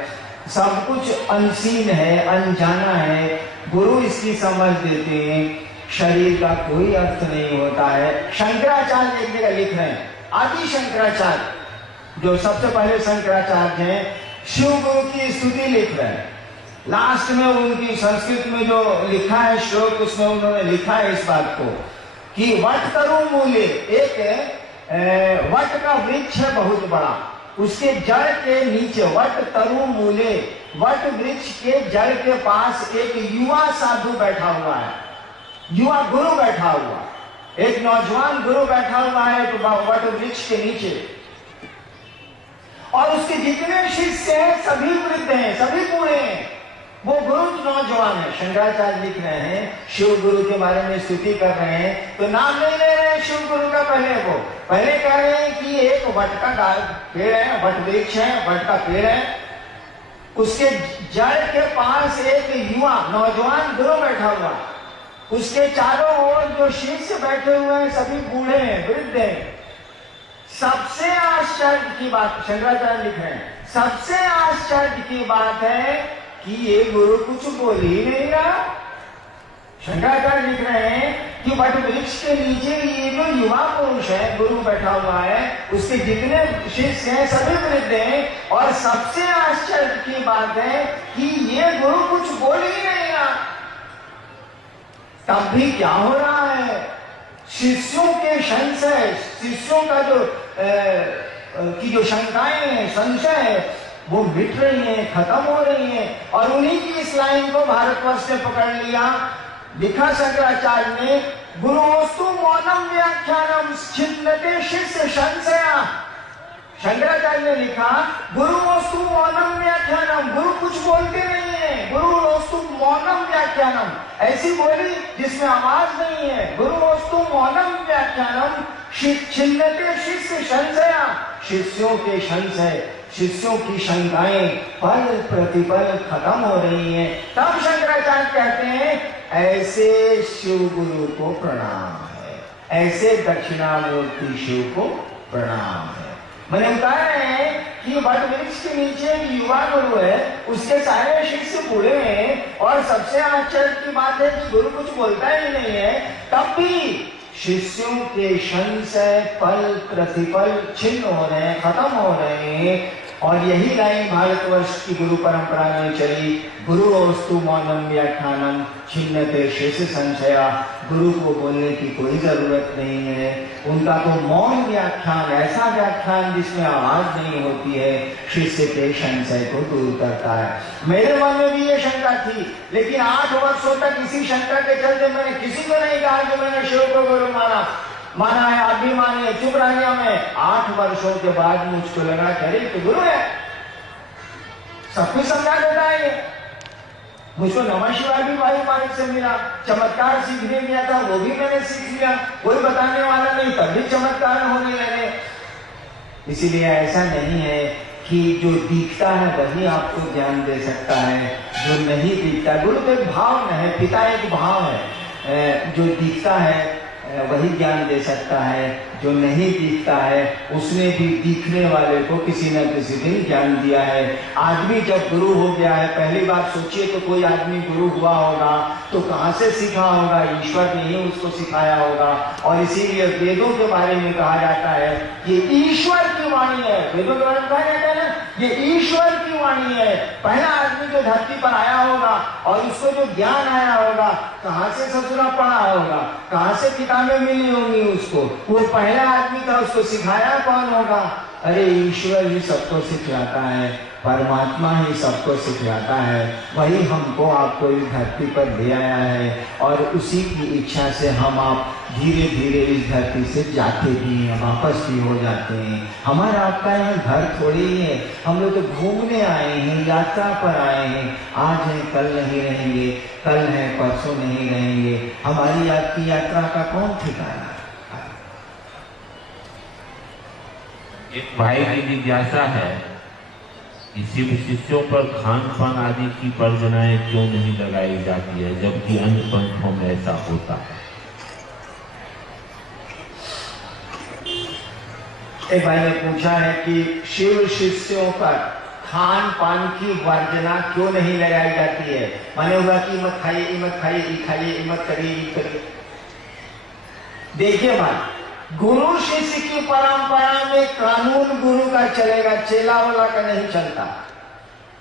सब कुछ अनसीन है, अनजाना है। गुरु इसकी समझ देते हैं, शरीर का कोई अर्थ नहीं होता है। शंकराचार्य एक जगह लिख रहे हैं, आदि शंकराचार्य जो सबसे पहले शंकराचार्य हैं, शिव गुरु की स्तुति लिख रहे हैं। लास्ट में उनकी संस्कृत में जो लिखा है श्लोक, उसमें उन्होंने लिखा है इस बात को कि वट तरु मूले, एक वट का वृक्ष है बहुत बड़ा, उसके जड़ के नीचे, वट तरु मूले, वट वृक्ष के जड़ के पास एक युवा साधु बैठा हुआ है, युवा गुरु बैठा हुआ, एक नौजवान गुरु बैठा हुआ है एक वट वृक्ष के नीचे। और उसके जितने शिष्य हैं सभी वृद्ध हैं, सभी बूढ़े हैं, वो गुरु नौजवान है। शंकराचार्य लिख रहे हैं, शिव गुरु के बारे में स्तुति कर रहे हैं, तो नाम नहीं ले रहे हैं शिव गुरु का। पहले कह रहे हैं कि एक वट का पेड़ है, वट वृक्ष है, वट का पेड़ है, उसके जड़ के पास एक युवा नौजवान गुरु बैठा हुआ, उसके चारों ओर जो शिष्य बैठे हुए हैं सभी बूढ़े हैं, वृद्ध हैं। सबसे आश्चर्य की बात, शंकराचार्य लिख रहे हैं, सबसे आश्चर्य की बात है कि ये गुरु कुछ बोल ही नहीं रहा। शंकराचार्य लिख रहे हैं कि वट वृक्ष के नीचे ये जो युवा पुरुष है, गुरु बैठा हुआ है, उसके जितने शिष्य हैं सभी वृद्ध हैं, और सबसे आश्चर्य की बात है कि ये गुरु कुछ बोल ही नहीं रहा। तब भी क्या हो रहा है? शिष्यों के संशय, शिष्यों का जो शंकाएं हैं, संशय है, वो मिट रही हैं, खत्म हो रही हैं। और उन्हीं की इस लाइन को भारतवर्ष ने पकड़ लिया। लिखा शंकराचार्य ने, गुरुस्तु मौनम व्याख्यानम छिन्नते शिष्य संशया। शंकराचार्य ने लिखा, गुरुस्तु मौनम व्याख्यानम, गुरु कुछ बोलते नहीं है, गुरुस्तु मौनम व्याख्यानम, ऐसी बोली जिसमें आवाज नहीं है। गुरुस्तु मौनम व्याख्यानम छिन्नते शिष्य संशया, शिष्यों के संशय, शिष्यों की शंकाएं पल प्रतिपल खत्म हो रही हैं। तब शंकराचार्य शंकराचार्य कहते हैं ऐसे शिव गुरु को प्रणाम है, ऐसे दक्षिणामूर्ति शिव को प्रणाम है। मैंने बता रहे हैं कि वट वृक्ष के नीचे एक युवा गुरु है, उसके सारे शिष्य बूढ़े हैं, और सबसे आश्चर्य की बात है कि गुरु कुछ बोलता ही नहीं है, तब भी शिष्यों के संशय पल प्रतिपल छिन्न हो रहे हैं, खत्म हो रहे हैं। और यही लाइन भारतवर्ष की गुरु परंपरा में चली, गुरुस्तु मौनम व्याख्यानम छिन्नते शेष संशया। गुरु को बोलने की कोई जरूरत नहीं है, उनका तो मौन व्याख्यान, ऐसा व्याख्यान जिसमें आवाज नहीं होती है, शिष्य के संशय को दूर करता है। मेरे मन में भी ये शंका थी, लेकिन 8 वर्षों तक इसी शंका के चलते मैंने किसी को नहीं कहा कि मैंने शिव को गुरु माना है, आप भी मानिए, चुप रह गया मैं। 8 वर्षों के बाद मुझको लगा करे तो गुरु है, सब कुछ समझा देता है ये। मुझको नमः शिवाय भी भाई बारिक से मिला, चमत्कार सीखने गया था वो भी मैंने सीख लिया, कोई बताने वाला नहीं, तब भी चमत्कार होने लगे। इसीलिए ऐसा नहीं है कि जो दिखता है वही आपको ज्ञान दे सकता है, जो नहीं दिखता, गुरु तो एक भाव है, पिता एक भाव है, जो दिखता है वही ज्ञान दे सकता है, जो नहीं दिखता है उसने भी दिखने वाले को किसी न किसी दिन ज्ञान दिया है। आदमी जब गुरु हो गया है, पहली बार सोचिए तो कोई आदमी गुरु हुआ होगा तो कहाँ से सीखा होगा, ईश्वर ने ही उसको सिखाया होगा। और इसीलिए वेदों के बारे में कहा जाता है ये ईश्वर की वाणी है, वेदों के बारे में कहा जाता है ना, ये ईश्वर की वाणी है। पहला आदमी जो धरती पर आया होगा और उसको जो ज्ञान आया होगा, कहाँ से ससुरा पढ़ा होगा, कहाँ से किताबें मिली होंगी उसको, वो पहला आदमी था, उसको सिखाया कौन होगा? अरे ईश्वर ही सबको सिखाता है, परमात्मा ही सबको सिखाता है, वही हमको आपको इस धरती पर ले आया है, और उसी की इच्छा से हम आप धीरे धीरे इस धरती से जाते भी हैं, वापस भी हो जाते हैं। हमारा आपका यहाँ घर थोड़ी ही है, हम लोग तो घूमने आए हैं, यात्रा पर आए हैं, आज है कल नहीं रहेंगे, कल है परसों नहीं रहेंगे। हमारी आपकी यात्रा का कौन ठिकाना? एक भाई की जिज्ञासा है कि शिव शिष्यों पर खान पान आदि की परिगणाएं क्यों नहीं लगाई जाती है, जबकि अन्य पंथों में ऐसा होता है। एक भाई ने पूछा है कि शिव शिष्यों पर खान पान की वर्जना क्यों नहीं लगाई जाती है, माने हुआ कि मत खाइए, मत खाइए, खाइए, मत करिए। देखिए भाई, गुरु शिष्य की परंपरा में कानून गुरु का चलेगा, चेला वाला का नहीं चलता।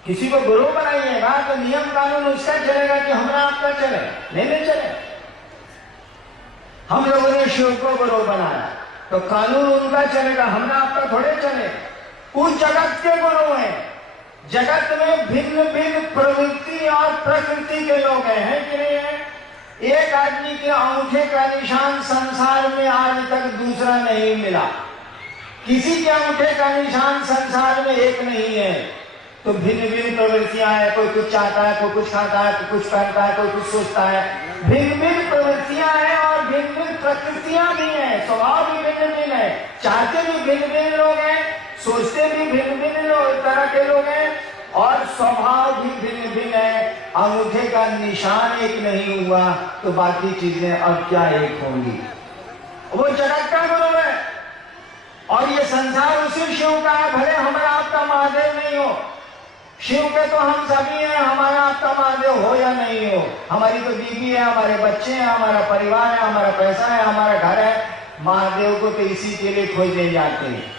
किसी को गुरु बनाइएगा तो नियम कानून उसका चलेगा कि हमारा आपका चले, नहीं चले। हम लोगों ने शिव को गुरु बनाया तो कानून उनका चलेगा, हमारा आपका थोड़े चले। उस जगत के गुरु हैं, जगत में भिन्न भिन्न प्रवृत्ति और प्रकृति के लोग हैं कि नहीं है? एक आदमी के अंगूठे का निशान संसार में आज तक दूसरा नहीं मिला, किसी के अंगूठे का निशान संसार में एक नहीं है। तो भिन्न भिन्न प्रवृत्तियां हैं, कोई कुछ चाहता है, कोई कुछ खाता है, कोई कुछ करता है, कोई कुछ सोचता है। भिन्न भिन्न प्रवृत्तियां हैं और भिन्न भिन्न प्रकृतियां भी हैं, स्वभाव भी भिन्न भिन्न है, चाहते भी भिन्न भिन्न लोग हैं, सोचते भी भिन्न भिन्न तरह के लोग हैं, और स्वभाव भी भिन्न भिन्न है। अंगूठे का निशान एक नहीं हुआ तो बाकी चीजें अब क्या एक होंगी? वो जगत का गुरु है और ये संसार उसी शिव का है। भले हमारा आपका महादेव नहीं हो, शिव के तो हम सभी हैं, हमारा आपका महादेव हो या नहीं हो। हमारी तो बीवी है, हमारे बच्चे हैं, हमारा परिवार है, हमारा पैसा है, हमारा घर है। महादेव को तो इसी के लिए खोजने जाते हैं।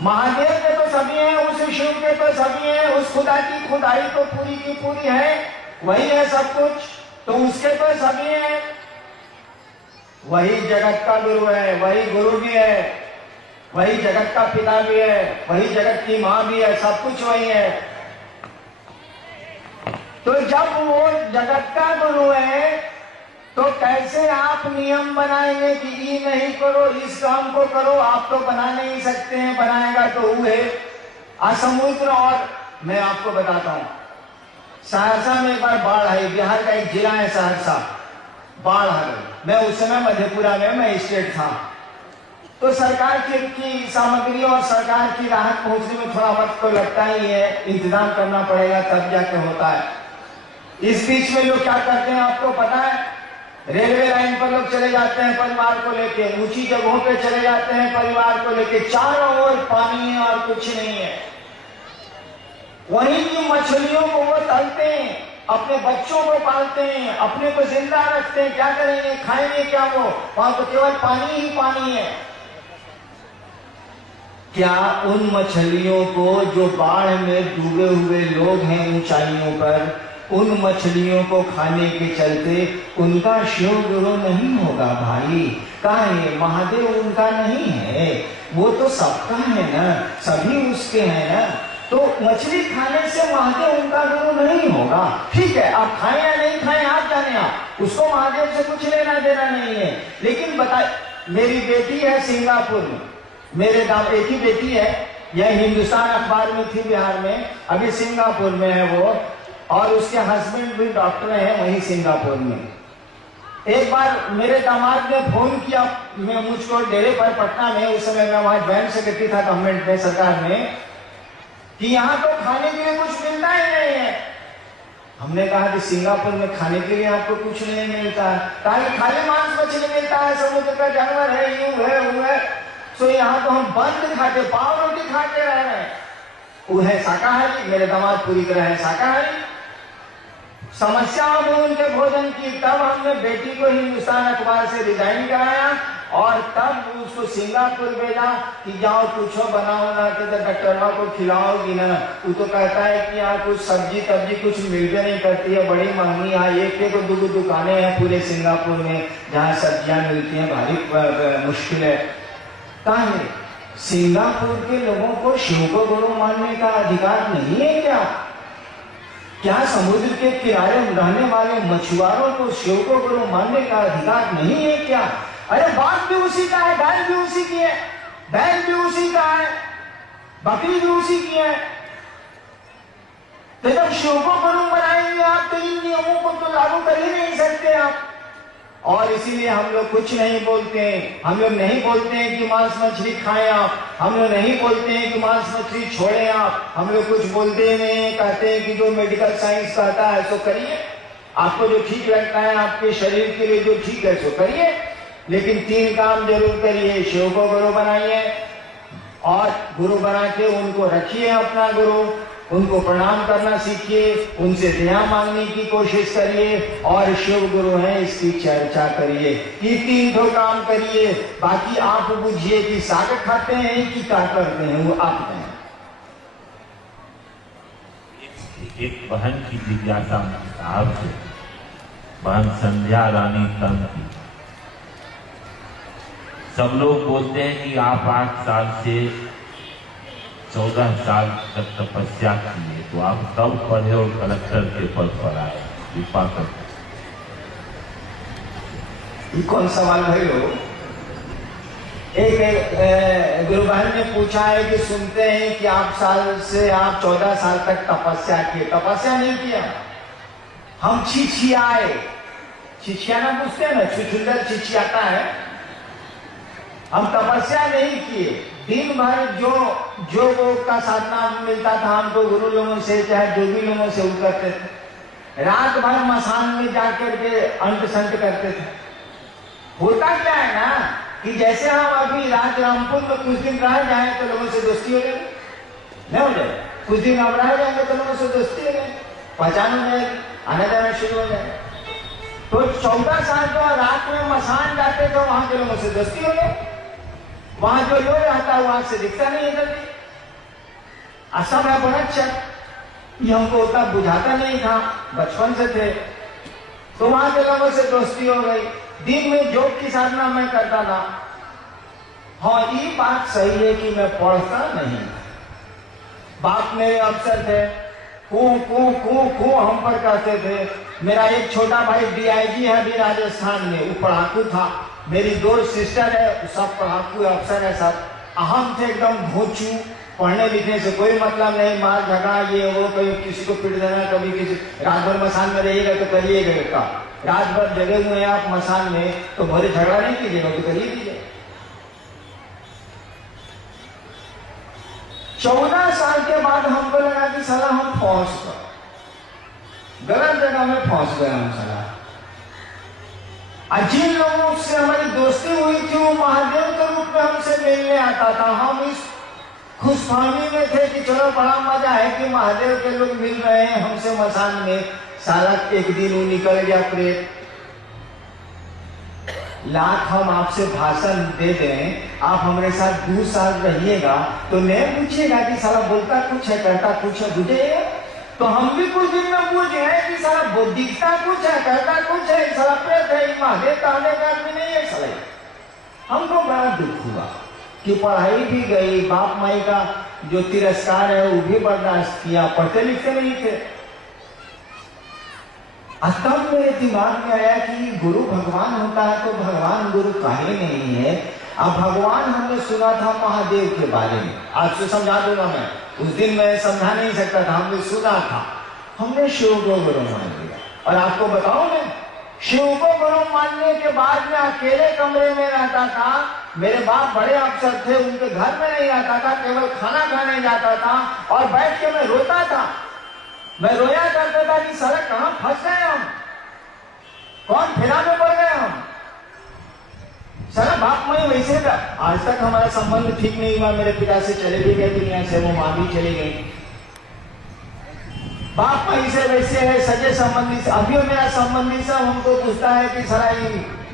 महादेव के तो सभी हैं, उस शिव के तो सभी हैं, उस खुदा की खुदाई तो पूरी की पूरी है, वही है सब कुछ, तो उसके तो सभी हैं। वही जगत का गुरु है, वही गुरु भी है, वही जगत का पिता भी है, वही जगत की माँ भी है, सब कुछ वही है। तो जब वो जगत का गुरु है तो कैसे आप नियम बनाएंगे कि ये नहीं करो, इस काम को करो? आप तो बना नहीं सकते हैं, बनाएगा तो वो है असमुद्र। और मैं आपको बताता हूं, सहरसा में एक बार बाढ़ आई, बिहार का एक जिला है सहरसा, बाढ़ आ गई। मैं उस समय मधेपुरा में मैं स्टेट था, तो सरकार की सामग्री और सरकार की राहत पहुंचने में थोड़ा वक्त तो लगता ही है, इंतजाम करना पड़ेगा तब जाके होता है। इस बीच में लोग क्या करते हैं आपको पता है? रेलवे लाइन पर लोग चले जाते हैं परिवार को लेके, ऊंची जगहों पे चले जाते हैं परिवार को लेके, चारों ओर पानी है और कुछ नहीं है। वहीं की मछलियों को वो तलते हैं, अपने बच्चों को पालते हैं, अपने को जिंदा रखते हैं। क्या करेंगे, खाएंगे क्या? वो वहां तो केवल पानी ही पानी है। क्या उन मछलियों को जो बाढ़ में डूबे हुए लोग हैं ऊंचाइयों पर, उन मछलियों को खाने के चलते उनका शिव गुरु नहीं होगा भाई? कहा है महादेव उनका नहीं है, वो तो सबका है ना, सभी उसके हैं ना। तो मछली खाने से महादेव उनका गुरु नहीं होगा। ठीक है, आप खाएं या नहीं खाएं आप जाने, आप उसको महादेव से कुछ लेना देना नहीं है। लेकिन बता, मेरी बेटी है सिंगापुर में, मेरे दादा एक ही बेटी है, यह हिंदुस्तान अखबार में थी बिहार में, अभी सिंगापुर में है वो, और उसके हस्बैंड भी डॉक्टर हैं वहीं सिंगापुर में। एक बार मेरे दामाद ने फोन किया मैं मुझको डेरे पर पटना में, उस समय मैं वहां ज्वाइंट सेक्रेटरी था गवर्नमेंट में, सरकार में, कि यहाँ तो खाने के लिए कुछ मिलता ही नहीं है। हमने कहा कि सिंगापुर में खाने के लिए आपको कुछ नहीं मिलता है? कहा खाली मांस मछली मिलता है, समुद्र का जानवर है, यूं है वो है। तो यहाँ तो हम बंद खाते, पाव रोटी खाते रह रहे हैं। वो है शाकाहारी, मेरे दामाद पूरी तरह है शाकाहारी। समस्या में उनके भोजन की, तब हमने बेटी को हिंदुस्तान अखबार से रिजाइन कराया और तब उसको सिंगापुर भेजा कि जाओ कुछ बनाओ ना, तो डॉक्टरवा को खिलाओगी ना। वो तो कहता है कि यहाँ कुछ सब्जी तब्जी कुछ मिलते नहीं करती है, बड़ी महंगी। यहाँ एक दो दुकानें हैं पूरे सिंगापुर में जहाँ सब्जियां मिलती हैं, भारी मुश्किल है। कहा है सिंगापुर के लोगों को शिव को गुरु मानने का अधिकार नहीं है क्या? क्या समुद्र के किनारे रहने वाले मछुआरों को शिव को गुरु मानने का अधिकार नहीं है क्या? अरे बाघ भी उसी का है, गाय भी उसी की है, बैल भी उसी का है, बकरी भी उसी की है। तो जब शिव को गुरु बनाएंगे आप, तो इन नियमों को तो लागू कर ही नहीं सकते आप। और इसीलिए हम लोग कुछ नहीं बोलते हैं। हम लोग नहीं बोलते हैं कि मांस मछली खाएं आप, हम लोग नहीं बोलते हैं कि मांस मछली छोड़ें आप, हम लोग कुछ बोलते नहीं, कहते हैं कि जो मेडिकल साइंस कहता है सो करिए, आपको जो ठीक लगता है आपके शरीर के लिए जो ठीक है सो करिए, लेकिन 3 काम जरूर करिए। शिव को गुरु बनाइए और गुरु बना के उनको रखिए अपना गुरु, उनको प्रणाम करना सीखिए, उनसे दया मांगने की कोशिश करिए और शिव गुरु हैं इसकी चर्चा करिए। ये 3 तो काम करिए, बाकी आप बुझिए कि साग खाते हैं कि क्या करते हैं वो आप हैं। एक बहन की जिज्ञासा साहब से, बहन संध्या रानी तंग की। सब लोग बोलते हैं कि आप 8 साल से 14 साल तक तपस्या किए, तो आप कब पढ़े और कलेक्टर के पद पर आए? कृपा कर। कौन सवाल भाई लोग? एक गुरु बहन ने पूछा है कि सुनते हैं कि आप 14 साल तक तपस्या किए। तपस्या नहीं किया, हम छिछियाए। छिछियाना पूछते हैं ना, छुछुंदर छिछियाता है। हम तपस्या नहीं किए, दिन भर जो का साधना मिलता था हमको गुरु लोगों से चाहे जो भी लोगों से वो करते थे। रात भर मसान में जाकर के अंत संत करते थे। होता क्या है ना कि जैसे हम अभी राजरामपुर में कुछ दिन रह जाए तो लोगों से दोस्ती हो जाएगी, नहीं हो जाए? कुछ दिन हम रह जाएंगे तो लोगों से दोस्ती हो जाएगी, पहचान हो जाएगी, आना जाना शुरू हो जाएगा। तो 14 साल जो रात में मसान जाते थे वहां के लोगों से दोस्ती हो गई। वहां जो लोग रहता है वहां से दिखता नहीं है जल्दी, असम है बनच्चक, ये हमको उतना बुझाता नहीं था, बचपन से थे। तो वहां के लोगों से दोस्ती हो गई। दिन में योग की साधना मैं करता था। हाँ, ये बात सही है कि मैं पढ़ता नहीं। बाप मेरे अफसर थे, कू हम पर कहते थे। मेरा एक छोटा भाई DIG है अभी राजस्थान में, वो पढ़ाकू था। मेरी 2 सिस्टर है, सब पढ़ाकू अफसर है सब। हम थे एकदम भोचू, पढ़ने लिखने से कोई मतलब नहीं, मार झगड़ा ये वो, कभी किसी को पीट देना, कभी किसी। रात भर मसान में रहिएगा तो करिएगा का, रात भर जगे हुए हैं आप मसान में तो भरे झगड़ा नहीं कीजिएगा तो करिए कीजिए। 14 साल के बाद हमको लगा कि साला हम फौज पर, गलत जगह में फंस गए हम साला। जिन लोगों से हमारी दोस्ती हुई थी वो महादेव के रूप में हमसे मिलने आता था। हम इस खुशफहमी में थे कि चलो बड़ा मजा है कि महादेव के लोग मिल रहे हैं हमसे मसान में। साला एक दिन वो निकल गया प्रेत। लाख हम आपसे भाषण दे दें, आप हमारे साथ 2 साल रहिएगा तो नहीं पूछिएगा कि साला बोलता कुछ है करता कुछ है, बुझे? तो हम भी कुछ दिन में पूछ गए कि साला दिखता कुछ है करता कुछ है, साला प्रेत है, महादेव कहने का आदमी नहीं है साला। हमको बड़ा दुख हुआ कि पढ़ाई भी गई, बाप माई का जो तिरस्कार है वो भी बर्दाश्त किया, पढ़ते लिखते नहीं थे। तब मेरे दिमाग में आया कि गुरु भगवान होता है तो भगवान गुरु काहे नहीं है। अब भगवान हमने सुना था महादेव के बारे में, आज से समझा दूंगा मैं, उस दिन मैं समझा नहीं सकता था, हमने सुना था। हमने शिव को गुरु मान लिया। और आपको बताऊं मैं, शिव को गुरु मानने के बाद में अकेले कमरे में रहता था। मेरे बाप बड़े अफसर थे, उनके घर में नहीं रहता था, केवल खाना खाने जाता था और बैठ के मैं रोता था। मैं रोया करता था कि साला कहां फंस गए हम, कौन फेरा में पड़ गए हम। सारा बाप मैं वैसे था। आज तक हमारा संबंध ठीक नहीं हुआ। मेरे पिता से चले भी गए दुनिया से, वो मां भी चली गई। बाप वैसे वैसे है, सगे संबंधी से। अभी मेरा संबंधी सब हमको पूछता है कि सारा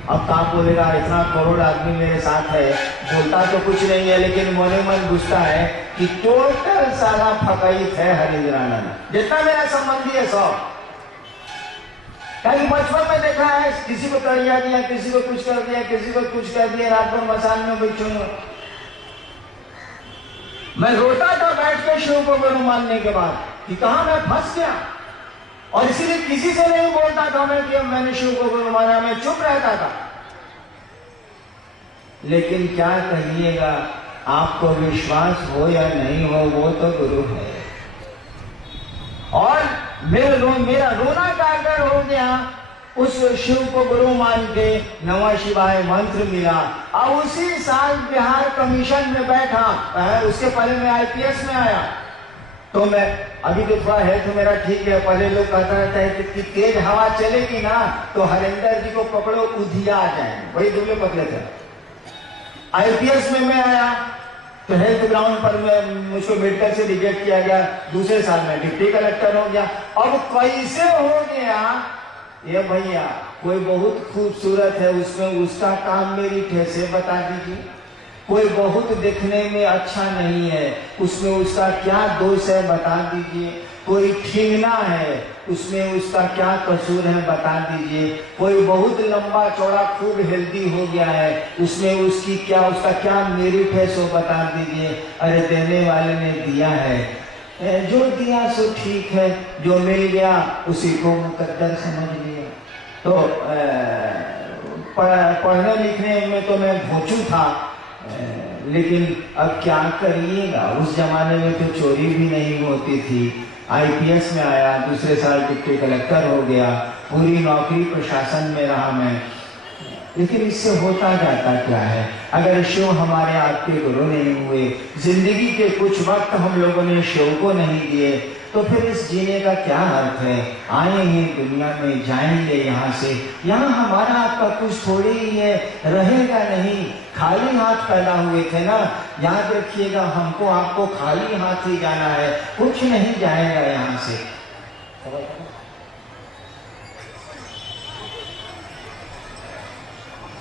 अब कहाँ बोलेगा, इतना करोड़ आदमी मेरे साथ है, बोलता तो कुछ नहीं है लेकिन मोने मन पूछता है कि टोटल सारा फकाइत है हरिंद्रानंद, जितना मेरा संबंधी है सब। बचपन में देखा है किसी को तड़िया दिया, किसी को कुछ कर दिया, किसी को कुछ कर दिया, रात भर मसान में बैठूंगा। मैं रोता था बैठ के शिव को गुरु मानने के बाद कि कहां मैं फंस गया। और इसीलिए किसी से नहीं बोलता था मैं कि मैंने शिव को गुरु माना, मैं चुप रहता था। लेकिन क्या कहिएगा, आपको विश्वास हो या नहीं हो, वो तो गुरु है। और मेरा रोना काकर हो गया उस शिव को गुरु मान के। नमः शिवाय मंत्र मिला और उसी साल बिहार कमीशन में बैठा। उसके पहले मैं आईपीएस में आया। तो मैं अभी तो थोड़ा हेल्थ मेरा ठीक है। पहले लोग कहता रहता है कि तेज हवा चलेगी ना तो हरिंदर जी को पकड़ो उधिया आ जाएंगे, वही दुबले पतले थे। आईपीएस में मैं आया तो हेल्थ ग्राउंड पर मैं मुझको मेडिकल से रिजेक्ट किया गया। दूसरे साल में डिप्टी कलेक्टर हो गया। अब कैसे हो गया ये भैया, कोई बहुत खूबसूरत है उसमें उसका काम मेरी कैसे बता दीजिए। कोई बहुत देखने में अच्छा नहीं है उसमें उसका क्या दोष है बता दीजिए। कोई ठिंगना है उसमें उसका क्या कसूर है बता दीजिए। कोई बहुत लंबा चौड़ा खूब हेल्दी हो गया है उसमें उसका क्या मेरिट है सो बता दीजिए। अरे देने वाले ने दिया है, जो दिया सो ठीक है, जो मिल गया उसी को मुकद्दर समझ लिया। तो पढ़ने लिखने में तो मैं भोचू था, लेकिन अब क्या करिएगा। उस जमाने में तो चोरी भी नहीं होती थी। आईपीएस में आया, दूसरे साल डिप्टी कलेक्टर हो गया, पूरी नौकरी प्रशासन में रहा मैं। लेकिन इससे होता जाता क्या है, अगर शिव हमारे आपके गुरु नहीं हुए, जिंदगी के कुछ वक्त हम लोगों ने शिव को नहीं दिए, तो फिर इस जीने का क्या अर्थ है। आएंगे दुनिया में, जाएंगे यहाँ से, यहाँ हमारा आपका कुछ थोड़ी ही है, रहेगा नहीं। खाली हाथ पैदा हुए थे ना, याद रखिएगा हमको आपको खाली हाथ ही जाना है, कुछ नहीं जाएगा यहाँ से।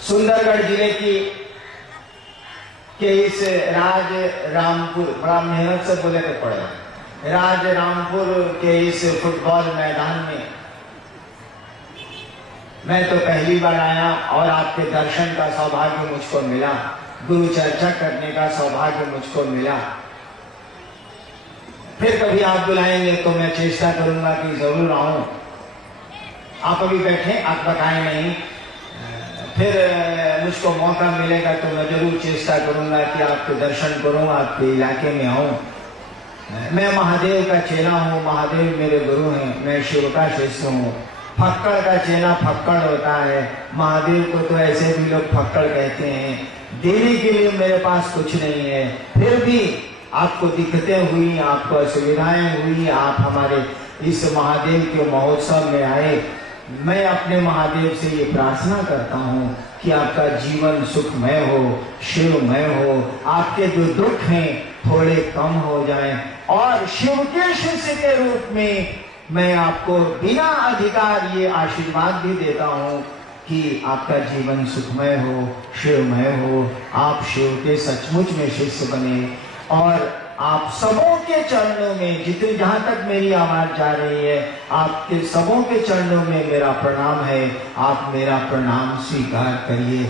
सुंदरगढ़ जिले के इस राज रामपुर, बड़ा मेहनत से बोले तो पड़े, राज रामपुर के इस फुटबॉल मैदान में मैं तो पहली बार आया और आपके दर्शन का सौभाग्य मुझको मिला, गुरु चर्चा करने का सौभाग्य मुझको मिला। फिर कभी आप बुलाएंगे तो मैं चेष्टा करूंगा कि जरूर आऊं। आप अभी बैठे, आप बताएं नहीं, फिर मुझको मौका मिलेगा तो मैं जरूर चेष्टा करूंगा कि आपके दर्शन करूं, आपके इलाके में आऊं। मैं महादेव का चेला हूँ, महादेव मेरे गुरु हैं, मैं शिव का शिष्य हूँ। फक्कड़ का चेला फक्कड़ होता है, महादेव को तो ऐसे भी लोग फक्कड़ कहते हैं। देने के लिए मेरे पास कुछ नहीं है, फिर भी आपको दिक्कतें हुई, आपको असुविधाएं हुई, आप हमारे इस महादेव के महोत्सव में आए। मैं अपने महादेव से ये प्रार्थना करता हूँ कि आपका जीवन सुखमय हो, शिवमय हो, आपके जो दुख हैं थोड़े कम हो जाएं, और शिव के शिष्य के रूप में मैं आपको बिना अधिकार ये आशीर्वाद भी देता हूँ कि आपका जीवन सुखमय हो, शिवमय हो, आप शिव के सचमुच में शिष्य बने, और आप सबों के चरणों में, जितने जहां तक मेरी आवाज जा रही है, आपके सबों के चरणों में मेरा प्रणाम है। आप मेरा प्रणाम स्वीकार करिए।